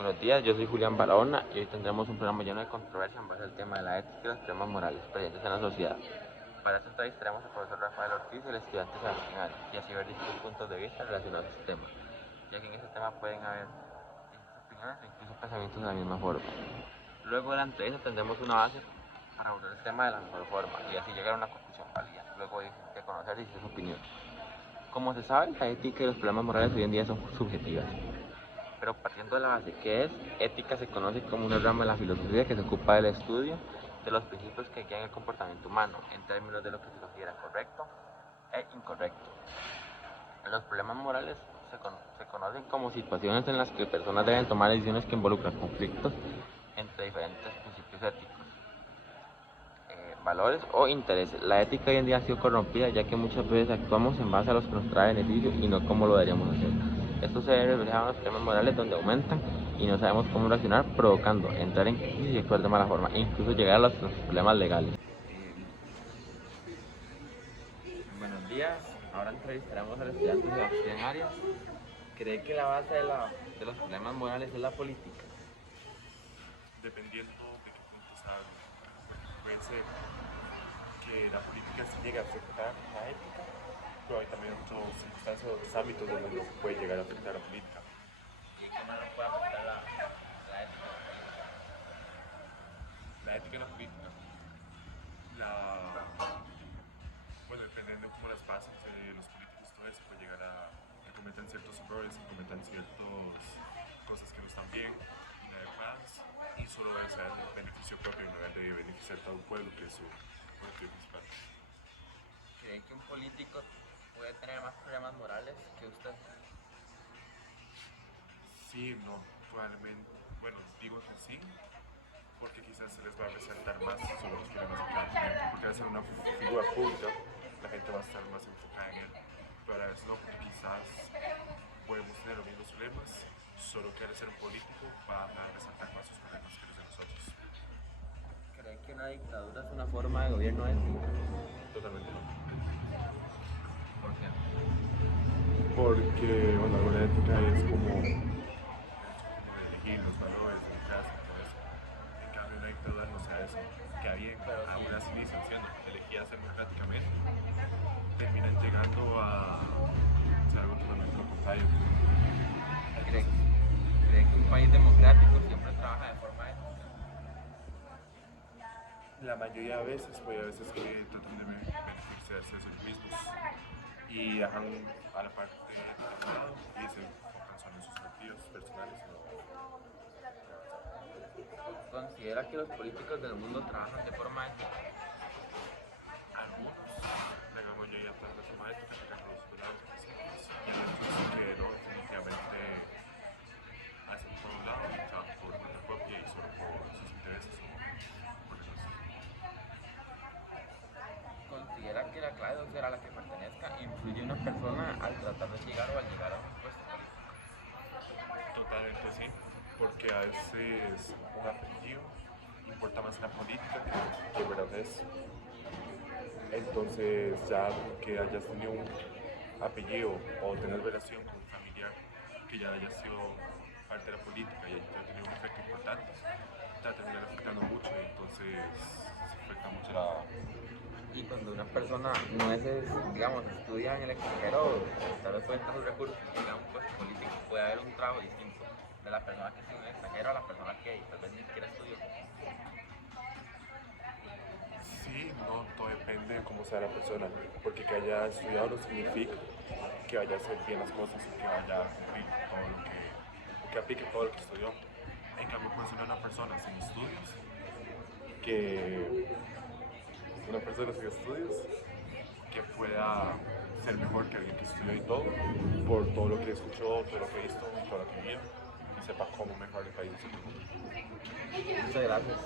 Buenos días, yo soy Julián Barahona y hoy tendremos un programa lleno de controversia en base al tema de la ética y los problemas morales presentes en la sociedad. Para esta entrevista tenemos al profesor Rafael Ortiz y el estudiante Sebastián Arias, y así ver distintos puntos de vista relacionados a este tema, ya que en este tema pueden haber distintas opiniones e incluso pensamientos de la misma forma. Luego de la entrevista tendremos una base para abordar el tema de la mejor forma y así llegar a una conclusión válida, luego de conocer distintas opiniones. Como se sabe, la ética y los problemas morales hoy en día son subjetivas. Pero partiendo de la base que es, ética se conoce como una rama de la filosofía que se ocupa del estudio de los principios que guían el comportamiento humano en términos de lo que se considera correcto e incorrecto. Los problemas morales se conocen como situaciones en las que personas deben tomar decisiones que involucran conflictos entre diferentes principios éticos, valores o intereses. La ética hoy en día ha sido corrompida ya que muchas veces actuamos en base a los que nos trae beneficio y no como lo deberíamos hacer. Esto se ve reflejado en los problemas morales donde aumentan y no sabemos cómo reaccionar, provocando entrar en crisis y actuar de mala forma e incluso llegar a los problemas legales. Buenos días, ahora entrevistaremos al estudiante Sebastián Arias. ¿Cree que la base de los problemas morales es la política? Dependiendo de qué punto se hable. Puede ser que la política sí llegue a afectar la ética, pero hay también otros circunstancias, otros ámbitos donde no puede llegar a afectar la política. ¿Y cómo no puede afectar la ética? La ética en la política, bueno, dependiendo de cómo las pasen, los políticos todo eso puede llegar a que cometan ciertos errores, que cometan ciertas cosas que no están bien, inadecuadas, y solo deben ser el beneficio propio y no deben de beneficiar a todo un pueblo, que es su objetivo principal. ¿Cree que un político puede tener más problemas morales que usted? Sí, no, probablemente, bueno, digo que sí, porque quizás se les va a resaltar más sobre los problemas de cada cliente, porque al ser una figura pública, la gente va a estar más enfocada en él, pero a la vez no, porque quizás podemos tener los mismos problemas, solo que al ser un político va a resaltar más sus problemas que los de nosotros. ¿Cree que una dictadura es una forma de gobierno ético? Totalmente no. ¿Por qué? Porque, bueno, la ética es como de elegir los valores, democracia y todo eso. En cambio, una dictadura no sea eso. Queda bien, aún así inician siendo elegidas democráticamente, terminan llegando a ser algo totalmente lo contrario. ¿Cree que un país democrático siempre trabaja de forma ética? La mayoría de veces, pues a veces que tratan de beneficiarse de ellos mismos y dejan a la parte de lado y se enfocan solo en sus objetivos personales. ¿Considera que los políticos del mundo trabajan de forma ética? Algunos, la gran mayoría tratan de forma ética, aplican los verdaderos principios, y hay otros que no, definitivamente hacen por un lado y trabajan por cuenta propia y solo por sus intereses o por eso. ¿Considera que la clave social a la que pertenezca influye en una persona al tratar de llegar o al llegar a un puesto político? Totalmente sí, porque a veces un apellido importa más en la política que verdad es. Entonces ya que hayas tenido un apellido o tengas relación con un familiar que ya haya sido parte de la política y haya tenido un efecto importante, te va a terminar afectando mucho y entonces se afecta mucho la... Y cuando una persona no es, digamos, estudia en el extranjero, tal vez cuenta sus recursos y llega a un puesto político, puede haber un trabajo distinto de la persona que estudia en el extranjero a la persona que tal vez ni siquiera estudió. Sí, no, todo depende de cómo sea la persona, porque que haya estudiado no significa que vaya a hacer bien las cosas y que vaya a cumplir todo lo que aplique todo lo que estudió. En cambio, puede ser una persona sin estudios que pueda ser mejor que alguien que estudió y todo, por todo lo que escuchó, todo lo que visto y todo lo que vio, y sepa cómo mejorar el país. Muchas gracias.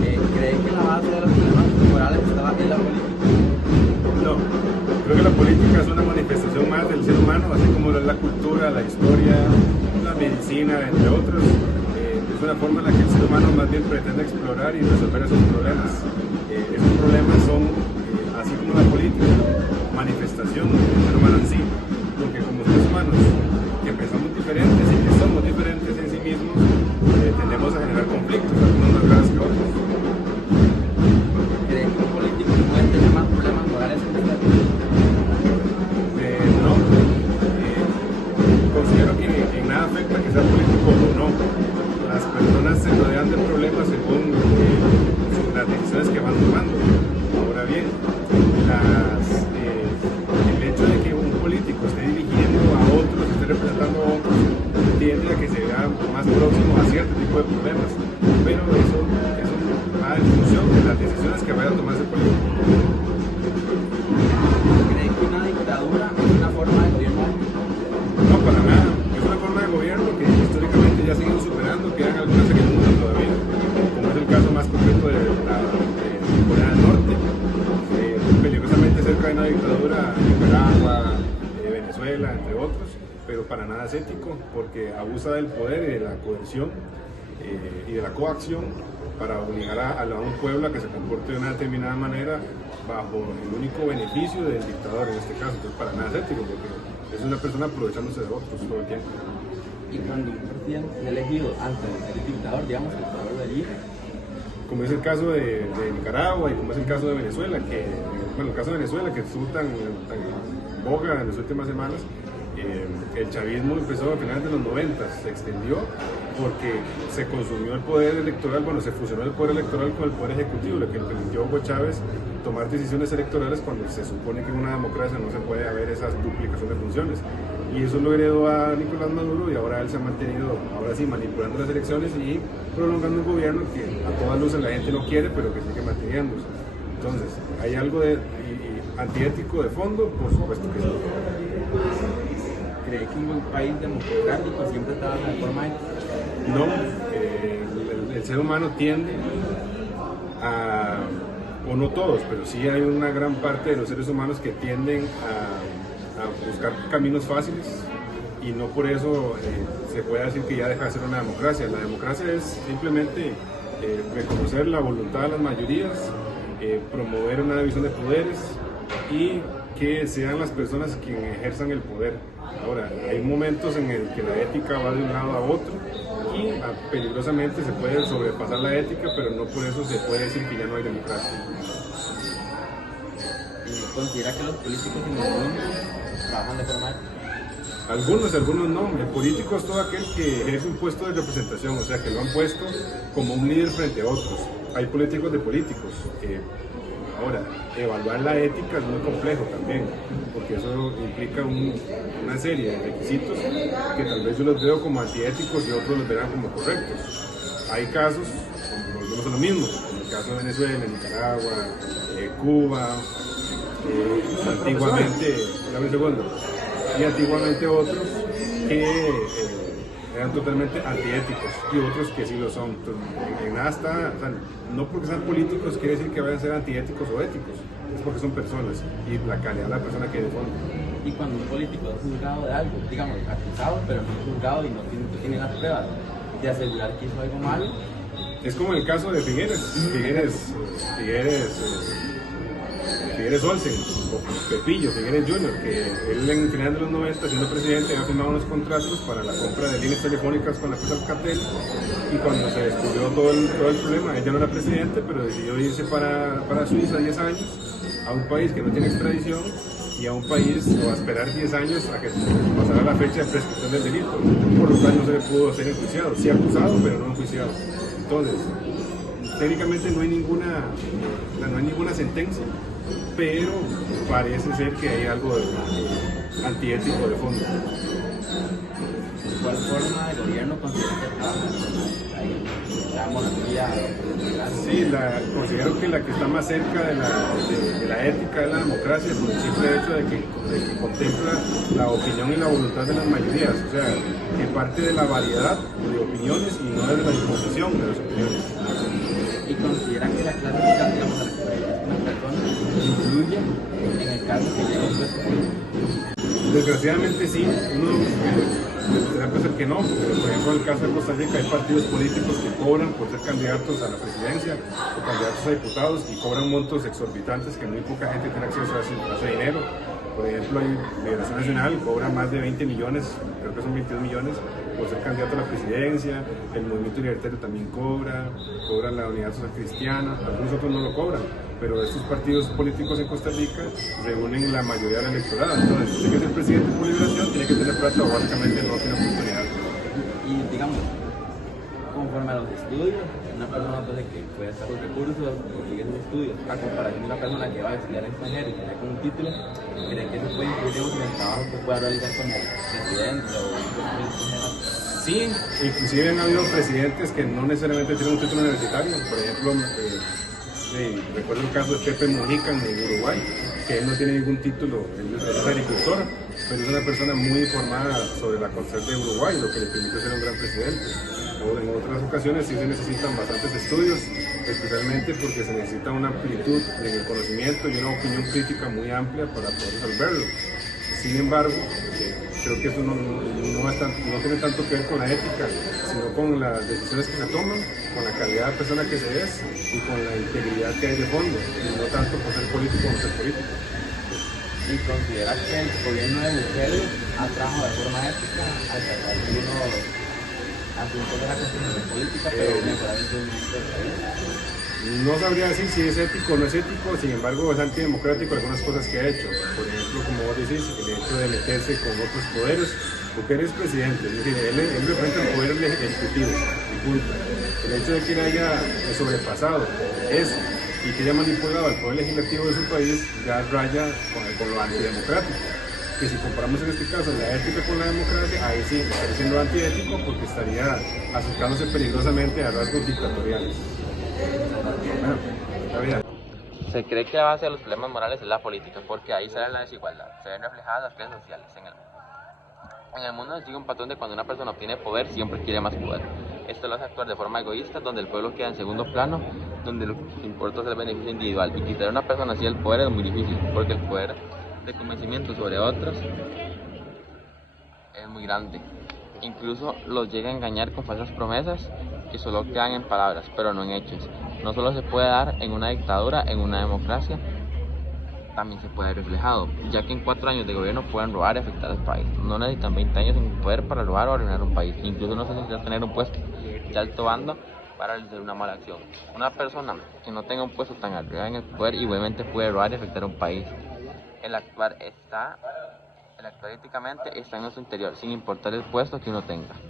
¿Cree que la base de los problemas morales está en la política? No, creo que la política es una manifestación más del ser humano, así como lo es la cultura, la historia, la medicina, entre otros. Es una forma en la que el ser humano más bien pretende explorar y resolver esos problemas. Esos problemas son, así como la política, manifestación del ser humano en sí, porque como seres humanos que pensamos diferentes y que somos sea político o no. Las personas se rodean de problemas según las decisiones que van tomando. Ahora bien, el hecho de que un político esté dirigiendo a otros, esté representando a otros, tiende a que se vea más próximo a cierto tipo de problemas. Pero eso va en función de las decisiones que vaya a tomar ese político. ¿Creen que una dictadura es una forma de gobierno? No, para nada. Es una forma de gobierno que históricamente ya siguen superando, quedan algunas en el mundo todavía, como es el caso más concreto de Corea del Norte, peligrosamente cerca de una dictadura en Nicaragua, Venezuela, entre otros, pero para nada es ético, porque abusa del poder y de la coerción y de la coacción para obligar a un pueblo a que se comporte de una determinada manera bajo el único beneficio del dictador en este caso. Entonces para nada es ético, porque es una persona aprovechándose de otros todo el tiempo. Y cuando un presidente es elegido antes de ser dictador, digamos que el pueblo lo elige, como es el caso de Nicaragua y como es el caso de Venezuela, el caso de Venezuela que estuvo tan en boga en las últimas semanas, el chavismo empezó a finales de los 90, se extendió porque se consumió el poder electoral, se fusionó el poder electoral con el poder ejecutivo, lo que le permitió a Hugo Chávez tomar decisiones electorales cuando se supone que en una democracia no se puede haber esas duplicación de funciones. Y eso lo heredó a Nicolás Maduro y ahora él se ha mantenido, ahora sí, manipulando las elecciones y prolongando un gobierno que a todas luces la gente no quiere, pero que sigue manteniéndose. Entonces, ¿hay algo de antiético de fondo? Por supuesto que sí. ¿cree que un país democrático siempre trabaja de forma ética? No, el ser humano tiende a, o no todos, pero sí hay una gran parte de los seres humanos que tienden a buscar caminos fáciles y no por eso se puede decir que ya deja de ser una democracia. La democracia es simplemente reconocer la voluntad de las mayorías, promover una división de poderes y que sean las personas quienes ejerzan el poder. Ahora, hay momentos en el que la ética va de un lado a otro y peligrosamente se puede sobrepasar la ética, pero no por eso se puede decir que ya no hay democracia. ¿Y considera que los políticos en el mundo trabajan de forma ética? Algunos no. El político es todo aquel que ejerce un puesto de representación, o sea, que lo han puesto como un líder frente a otros. Hay políticos de políticos. Ahora, evaluar la ética es muy complejo también, porque eso implica una serie de requisitos que tal vez yo los veo como antiéticos y otros los verán como correctos. Hay casos, volvemos a lo mismo, como el caso de Venezuela, Nicaragua, Cuba, antiguamente, dame un segundo, y antiguamente otros que eran totalmente antiéticos y otros que sí lo son. En nada está, o sea, no porque sean políticos quiere decir que vayan a ser antiéticos o éticos, es porque son personas y la calidad de la persona que hay de fondo. Y cuando un político es juzgado de algo, digamos, acusado, pero no juzgado y no tiene las pruebas de asegurar que hizo algo malo. Es como el caso de Figueres Olsen, o Pepillo, Figueres Jr., que él en final de los 90, siendo presidente, había firmado unos contratos para la compra de líneas telefónicas con la empresa Alcatel, y cuando se descubrió todo el problema, él ya no era presidente, pero decidió irse para Suiza 10 años, a un país que no tiene extradición, y a un país, o a esperar 10 años a que pasara la fecha de prescripción del delito, por lo cual no se le pudo ser enjuiciado, sí acusado, pero no enjuiciado. Entonces, técnicamente no hay ninguna sentencia, pero parece ser que hay algo antiético de fondo. ¿Cuál forma de gobierno considera que trabaja? ¿La monarquía? Sí, considero que la que está más cerca de la ética de la democracia por el simple hecho de que contempla la opinión y la voluntad de las mayorías, o sea, que parte de la variedad de opiniones y no de la imposición de las opiniones. ¿Y considera que la clase social, digamos, a la que pertenece una persona, influye en el caso que llegue a un puesto político? Desgraciadamente sí, uno tendrá que pensar que no, pero por ejemplo en el caso de Costa Rica hay partidos políticos que cobran por ser candidatos a la presidencia o candidatos a diputados y cobran montos exorbitantes que muy poca gente tiene acceso a ese dinero. Por ejemplo, hay Liberación Nacional cobra más de 20 millones, creo que son 22 millones por ser candidato a la presidencia, el Movimiento Libertario también cobra la Unidad Social Cristiana, algunos otros no lo cobran, pero estos partidos políticos en Costa Rica reúnen la mayoría del electorado. Entonces, si quiere ser presidente por liberación, tiene que tener plata o básicamente no tiene oportunidad. Y ambos. Conforme a los estudios, una persona pues, que puede estar con recursos, consigue sus estudios, a comparación de una persona que va a estudiar en extranjero y que está con un título, ¿creen que eso puede influir en el trabajo que pueda realizar como presidente o vicepresidente? Sí, inclusive han habido presidentes que no necesariamente tienen un título universitario. Por ejemplo, recuerdo el caso de Pepe Mujica en Uruguay, que él no tiene ningún título, él es agricultor, pero es una persona muy informada sobre la concepción de Uruguay, lo que le permite ser un gran presidente. O en otras ocasiones sí se necesitan bastantes estudios, especialmente porque se necesita una amplitud en el conocimiento y una opinión crítica muy amplia para poder resolverlo. Sin embargo, creo que eso no tiene tanto que ver con la ética, sino con las decisiones que se toman, con la calidad de persona que se es y con la integridad que hay de fondo, y no tanto por ser político o no ser político. ¿Y considera que el gobierno de Bukele atrajo de forma ética hasta algunos asuntos de la constitución política, pero mejorar el rendimiento del país? No sabría decir si es ético o no es ético, sin embargo es antidemocrático algunas cosas que ha hecho. Por ejemplo, como vos decís, el hecho de meterse con otros poderes, porque él es presidente, es decir, él representa el poder ejecutivo, y punto. El hecho de que él haya sobrepasado eso y que haya manipulado al poder legislativo de su país ya raya con lo antidemocrático. Que si comparamos en este caso la ética con la democracia, ahí sí estaría siendo antiético porque estaría acercándose peligrosamente a rasgos dictatoriales. Bueno, está bien. Se cree que la base de los problemas morales es la política, porque ahí sale la desigualdad, se ven reflejadas las clases sociales en el mundo. En el mundo sigue un patrón de cuando una persona obtiene poder, siempre quiere más poder. Esto lo hace actuar de forma egoísta, donde el pueblo queda en segundo plano, donde lo que importa es el beneficio individual. Y quitar a una persona así el poder es muy difícil, porque el poder de convencimiento sobre otros es muy grande. Incluso los llega a engañar con falsas promesas que solo quedan en palabras, pero no en hechos. No solo se puede dar en una dictadura, en una democracia, también se puede ver reflejado, ya que en 4 años de gobierno pueden robar y afectar al país. No necesitan 20 años en poder para robar o arruinar un país. Incluso no se necesita tener un puesto de alto bando para realizar una mala acción. Una persona que no tenga un puesto tan arriba en el poder igualmente puede robar y afectar a un país. El actuar éticamente está en nuestro interior, sin importar el puesto que uno tenga.